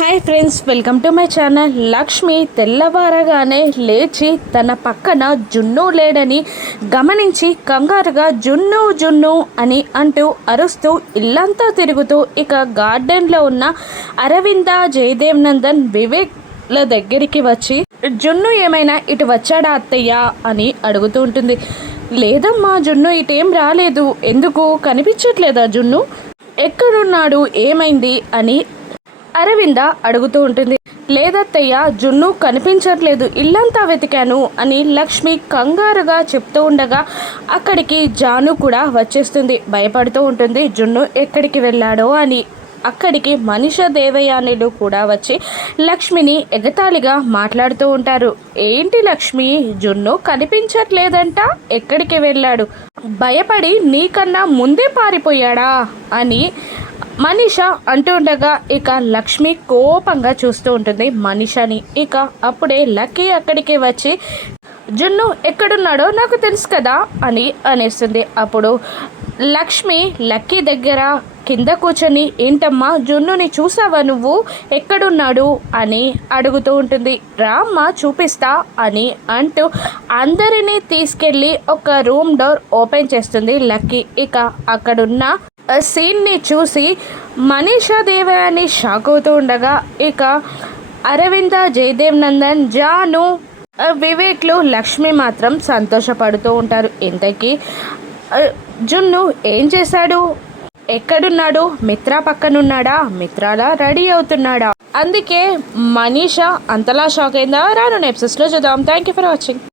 Hi friends welcome to my channel. Lakshmi తెల్లవారగానే లేచి తన పక్కన జున్ను లేడని గమనించి కంగారుగా జున్ను జున్ను అని అంటూ అరుస్తూ ఇల్లంతా తిరుగుతూ ఇక గార్డెన్లో ఉన్న అరవింద జయదేవ్ నందన్ వివేక్ల దగ్గరికి వచ్చి జున్ను ఏమైనా ఇటు వచ్చాడా అత్తయ్య అని అడుగుతూ ఉంటుంది. లేదమ్మా జున్ను ఇటేం రాలేదు. ఎందుకు? కనిపించట్లేదా జున్ను? ఎక్కడున్నాడు? ఏమైంది? అని అరవింద అడుగుతూ ఉంటుంది. లేదత్తయ్య జున్ను కనిపించట్లేదు. ఇల్లంతా వెతికాను అని లక్ష్మి కంగారుగా చెప్తూ ఉండగా అక్కడికి జాను కూడా వచ్చేస్తుంది. భయపడుతూ ఉంటుంది. జున్ను ఎక్కడికి వెళ్ళాడో అని. అక్కడికి మనిష దేవయానిలు కూడా వచ్చి లక్ష్మిని ఎగతాళిగా మాట్లాడుతూ ఉంటారు. ఏంటి లక్ష్మి? జున్ను కనిపించట్లేదంట. ఎక్కడికి వెళ్ళాడు? భయపడి నీకన్నా ముందే పారిపోయాడా? అని మనీష అంటుండగా ఇక లక్ష్మి కోపంగా చూస్తూ ఉంటుంది మనీషని. ఇక అప్పుడే లక్కీ అక్కడికి వచ్చి జున్ను ఎక్కడున్నాడో నాకు తెలుసు కదా అని అనేస్తుంది. అప్పుడు లక్ష్మి లక్కీ దగ్గర కింద కూర్చొని ఏంటమ్మా జున్నుని చూసావా నువ్వు? ఎక్కడున్నాడు? అని అడుగుతూ ఉంటుంది. రామ్మ చూపిస్తా అని అంటూ అందరినీ తీసుకెళ్ళి ఒక రూమ్ డోర్ ఓపెన్ చేస్తుంది లక్కీ. ఇక అక్కడున్న సీన్ని చూసి మనీషా దేవయాని షాక్ అవుతూ ఉండగా ఇక అరవింద జయదేవ్ నందన్ జాను వివేక్లు లక్ష్మి మాత్రం సంతోషపడుతూ ఉంటారు. ఇంతకీ జున్ను ఏం చేశాడు? ఎక్కడున్నాడు? మిత్ర పక్కనున్నాడా? మిత్రాలా రెడీ అవుతున్నాడా? అందుకే మనీషా అంతలా షాక్ అయిందా? రాను నెప్సెస్లో చూద్దాం. Thank you for watching